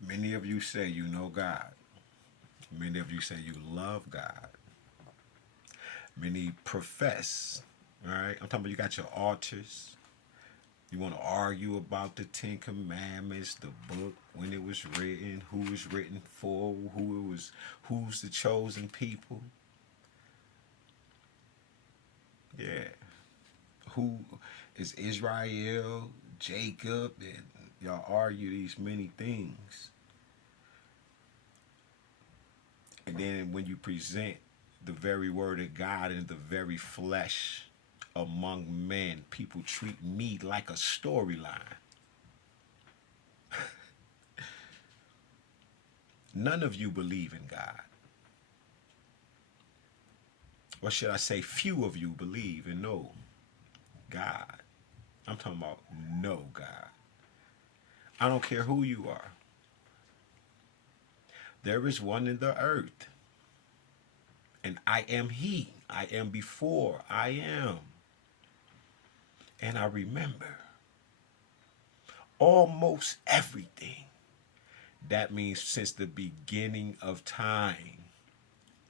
Many of you say you know God. Many of you say you love God. Many profess. All right. I'm talking about you got your altars. You want to argue about the Ten Commandments, the book, when it was written, who it was written for, who's the chosen people. Yeah. Who is Israel, Jacob, and y'all argue these many things. And then when you present the very word of God in the very flesh among men, people treat me like a storyline. None of you believe in God. Or should I say, few of you believe and know God. I'm talking about know God. I don't care who you are. There is one in the earth. And I am He. I am before I am. And I remember almost everything. That means since the beginning of time.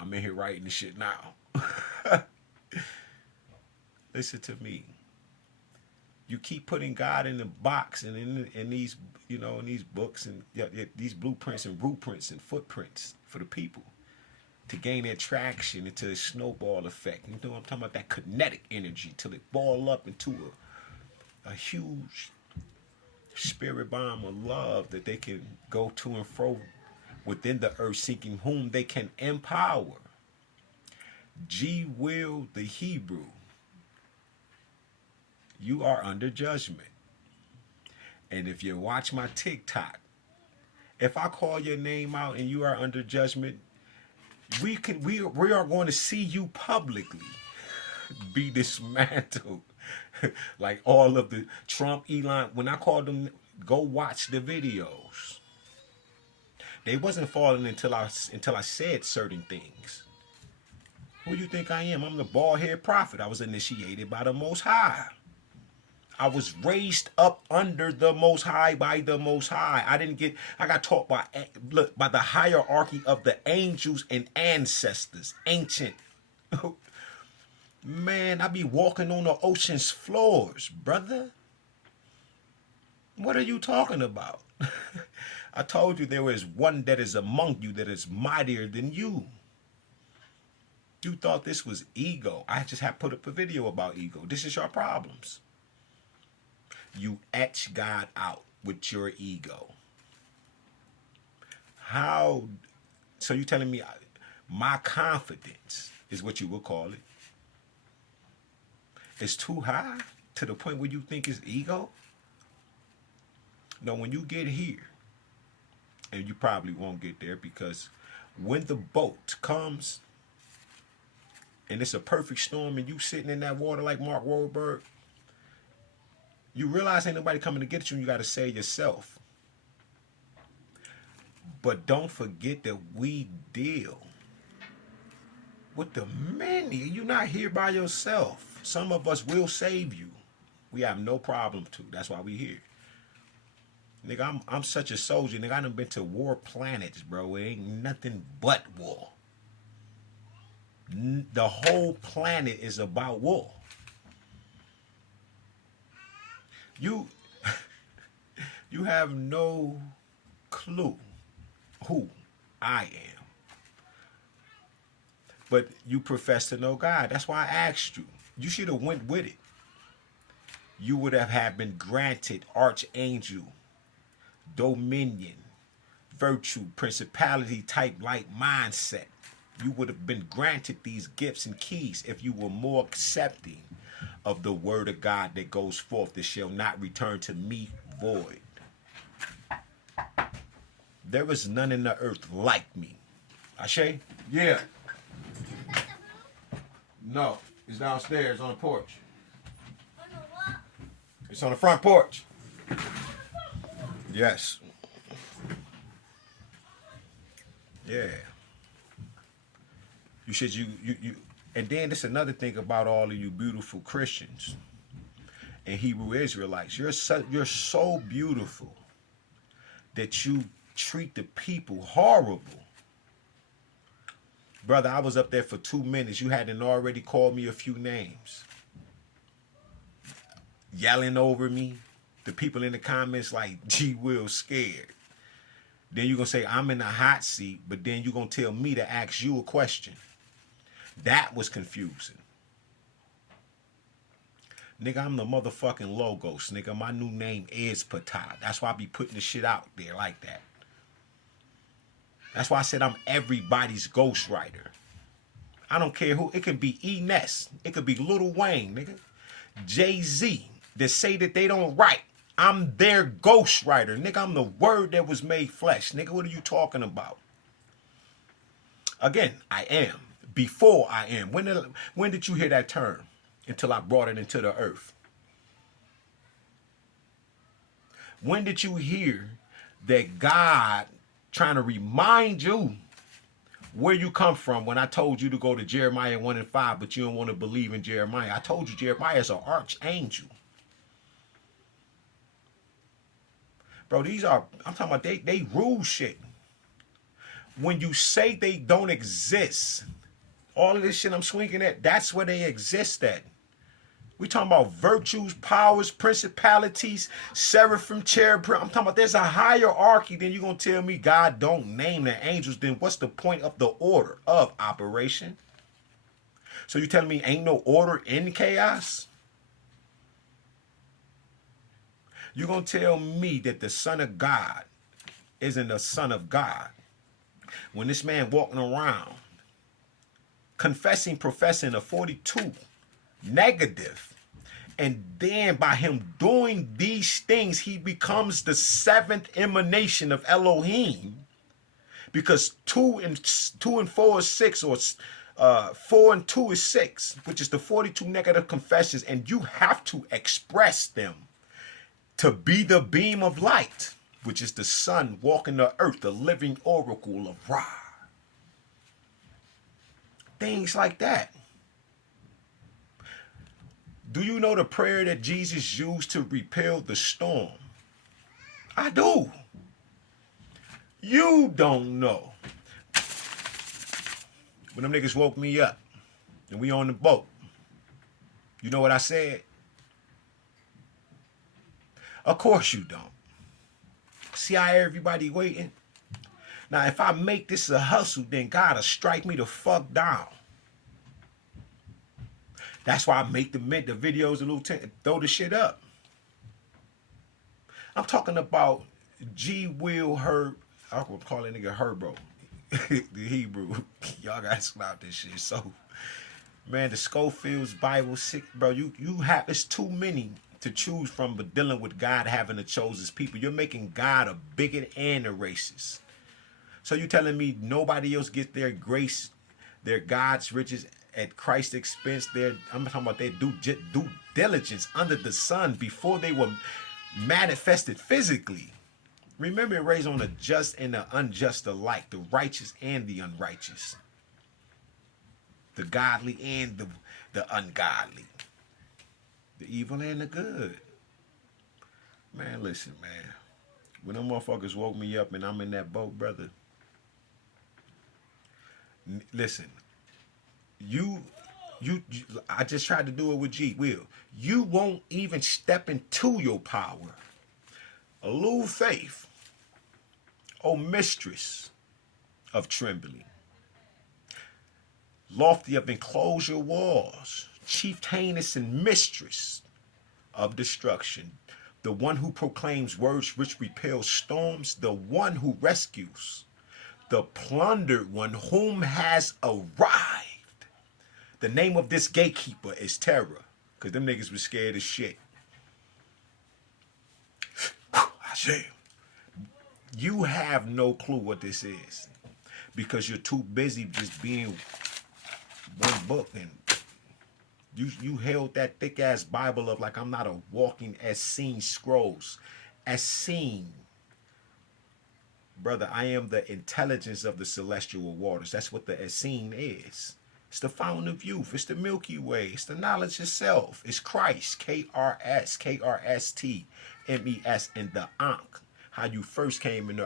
I'm in here writing this shit now. Listen to me. You keep putting God in the box and in these, in these books and these blueprints and blueprints and footprints for the people to gain their traction into a snowball effect. You know what I'm talking about? That kinetic energy till it ball up into a huge spirit bomb of love that they can go to and fro within the earth, seeking whom they can empower. G. Will the Hebrew, you are under judgment. And if you watch my TikTok, if I call your name out and you are under judgment, we are going to see you publicly be dismantled. Like all of the Trump, Elon, when I called them, go watch the videos. They wasn't falling until I said certain things. Who you think I am? I'm the bald head prophet. I was initiated by the Most High. I was raised up under the Most High by the Most High. I got taught by the hierarchy of the angels and ancestors, ancient. Man, I be walking on the ocean's floors, brother. What are you talking about? I told you there is one that is among you that is mightier than you. You thought this was ego. I just have put up a video about ego. This is your problems. You etch God out with your ego. How? So you telling me my confidence is what you would call it? It's too high to the point where you think it's ego? No, when you get here, and you probably won't get there because when the boat comes and it's a perfect storm and you sitting in that water like Mark Wahlberg, you realize ain't nobody coming to get you and you got to save yourself. But don't forget that we deal with the many. You're not here by yourself. Some of us will save you. We have no problem to. That's why we here. Nigga, I'm such a soldier. Nigga, I done been to war planets, bro. It ain't nothing but war. The whole planet is about war. You you have no clue who I am. But you profess to know God. That's why I asked you. You should have went with it. You would have been granted archangel, dominion, virtue, principality type like mindset. You would have been granted these gifts and keys if you were more accepting of the word of God that goes forth that shall not return to me void. There is none in the earth like me. Ashe? Yeah. No, it's downstairs on the porch. It's on the front porch. Yes. Yeah. You should and then there's another thing about all of you beautiful Christians and Hebrew Israelites. You're so beautiful that you treat the people horrible. Brother, I was up there for 2 minutes. You hadn't already called me a few names. Yelling over me. The people in the comments like, G Will scared. Then you're going to say, I'm in the hot seat, but then you're going to tell me to ask you a question. That was confusing. Nigga, I'm the motherfucking Logos. Nigga, my new name is Patah. That's why I be putting the shit out there like that. That's why I said I'm everybody's ghostwriter. I don't care who. It could be E. Ness. It could be Lil Wayne, nigga. Jay-Z. That say that they don't write. I'm their ghostwriter. Nigga, I'm the word that was made flesh. Nigga, what are you talking about? Again, I am. Before I am. When did you hear that term? Until I brought it into the earth. When did you hear that God trying to remind you where you come from when I told you to go to Jeremiah 1:5, but you don't want to believe in Jeremiah? I told you Jeremiah is an archangel. Bro, I'm talking about they rule shit. When you say they don't exist, all of this shit I'm swinging at, that's where they exist at. We talking about virtues, powers, principalities, seraphim, cherubim. I'm talking about there's a hierarchy. Then you're going to tell me God don't name the angels. Then what's the point of the order of operation? So you telling me ain't no order in chaos? You're going to tell me that the Son of God isn't the Son of God when this man walking around confessing, professing a 42 negative, and then by him doing these things, he becomes the 7th emanation of Elohim, because 2 and 4 is 6, or 4 and 2 is 6, which is the 42 negative confessions, and you have to express them to be the beam of light, which is the sun walking the earth, the living oracle of Ra. Things like that. Do you know the prayer that Jesus used to repel the storm? I do. You don't know. When them niggas woke me up and we on the boat, you know what I said? Of course you don't. See how everybody waiting? Now, if I make this a hustle, then God will strike me the fuck down. That's why I make the videos a little throw the shit up. I'm talking about G Will Herb. I would call that nigga Herbo. The Hebrew. Y'all gotta stop this shit. So, man, the Schofield's Bible, bro, you have, it's too many to choose from, but dealing with God having to choose his people. You're making God a bigot and a racist. So you telling me nobody else gets their grace, their God's riches at Christ's expense? I'm talking about their due diligence under the sun before they were manifested physically. Remember, it raised on the just and the unjust alike, the righteous and the unrighteous, the godly and the ungodly, the evil and the good. Man, listen, man. When them motherfuckers woke me up and I'm in that boat, brother, listen, I just tried to do it with G Will. You won't even step into your power. A little faith, O mistress of trembling, lofty of enclosure walls, chieftainess and mistress of destruction, the one who proclaims words which repel storms, the one who rescues the plundered one whom has arrived. The name of this gatekeeper is Terror, because them niggas was scared as shit. I say, you have no clue what this is, because you're too busy just being one book, and you held that thick ass Bible up like I'm not a walking Essene scrolls. Essene. Brother, I am the intelligence of the celestial waters. That's what the Essene is. It's the fountain of youth. It's the Milky Way. It's the knowledge itself. It's Christ. K-R-S, K-R-S-T, M-E-S, and the Ankh. How you first came in the